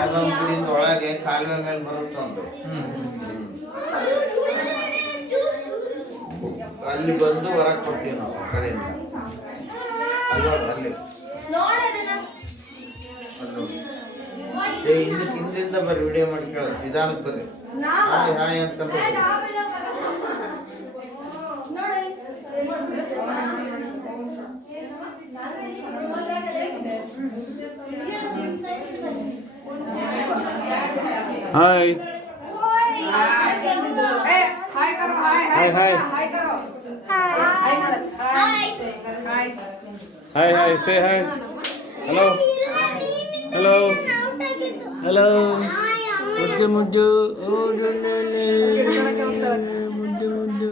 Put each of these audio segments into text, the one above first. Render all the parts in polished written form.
ಸಾಯಿಬಾಬಾ ಗುಡಿಯಿಂದ ಒಳಗೆ ಕಾಲುವೆ ಮೇಲೆ ಬರುತ್ತೆ ಒಂದು. ಅಲ್ಲಿ ಬಂದು ಹೊರಗೆ ಕೊಡ್ತೀವಿ ನಾವು ಆ ಕಡೆಯಿಂದ. ಅಲ್ಲಿ ಹಿಂದಿಂದ ಬರ್ರಿ, ವಿಡಿಯೋ ಮಾಡಿ ಕೇಳ, ನಿಧಾನಕ್ಕೆ ಬರ್ರಿ. ಹಾಯ್ ಹಾಯ್ ಅಂತ हाय हाय करो, हाय हाय हाय हाय करो, हाय हाय हाय हाय से हाय हेलो हेलो हेलो मुझे मुझे ओ मुझे मुझे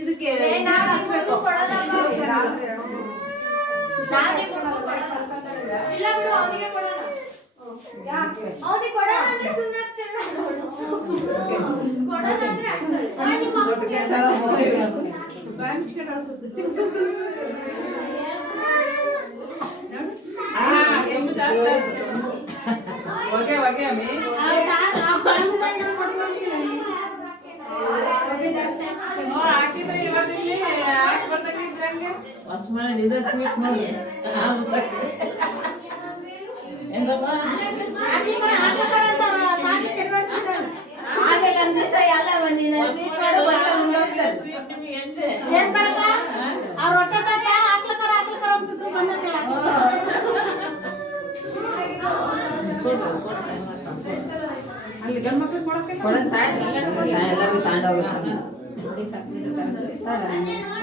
ಇದಕ್ಕೆ ಇಲ್ಲ ಬಿಡು, ಅವನಿಗೆ ಕೊಡೋಣ. ಯಾಕೆ ಅವನಿಗೆ ಕೊಡೋಣ ಅಂದ್ರೆ ಸುಮ್ಮನೆ ಆಗ್ತಿಲ್ಲ. ಕೊಡೋಣ ಅಂದ್ರೆ ಓಕೆ ಓಕೆ ಅಮ್ಮಿ ಹಾಕಿದ್ರೆ ಇವತ್ತಿಲ್ಲಿ ಹಾಕಿ ಬರ್ದಂಗೆ ಸ್ವೀಟ್ ನೋಡಿ ಆಮೇಲೆ ಒಂದ್ ದಿವಸ ಎಲ್ಲ ಒಂದಿನ ಸ್ವೀಟ್ ಮಾಡು ಬರ್ತಾ ಮುಂದೋಗ್ತಾರೆ. ಅವ್ರ ಹೊಟ್ಟೆ ತಟ್ಟ ಹಾಕ್ಲಕರ ಅಂತಿದ್ರು ಬಂದಕ್ಕೆ. ಅಲ್ಲಿ ಗಂಡ ಮಕ್ಳಿಗೆ ಕೊಡಕ್ಕೆ ಎಲ್ಲರಿಗೂ ತಗೊಂಡೋಗ್ಬೇಕು.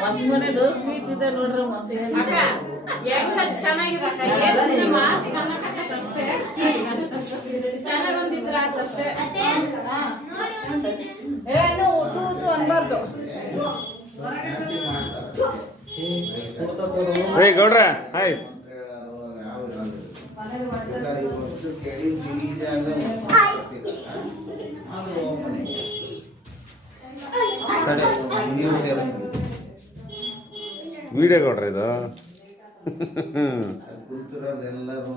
ಒಂದ್ ಮನೆದು ಸ್ವೀಟ್ ಇದೆ ನೋಡ್ರಿ. ಮತ್ತೆ ಚೆನ್ನಾಗಿರಕ್ಕ ಚೆನ್ನಾಗೊಂದಿದ್ರ ಅಷ್ಟೇ. ಏನು ಉದ್ದು ಅನ್ಬಾರ್ದು. हे गौड्रा हाय ವಿಡಿಯೋ ಕೊಡ್ರಿ ಇದು ಎಲ್ಲರೂ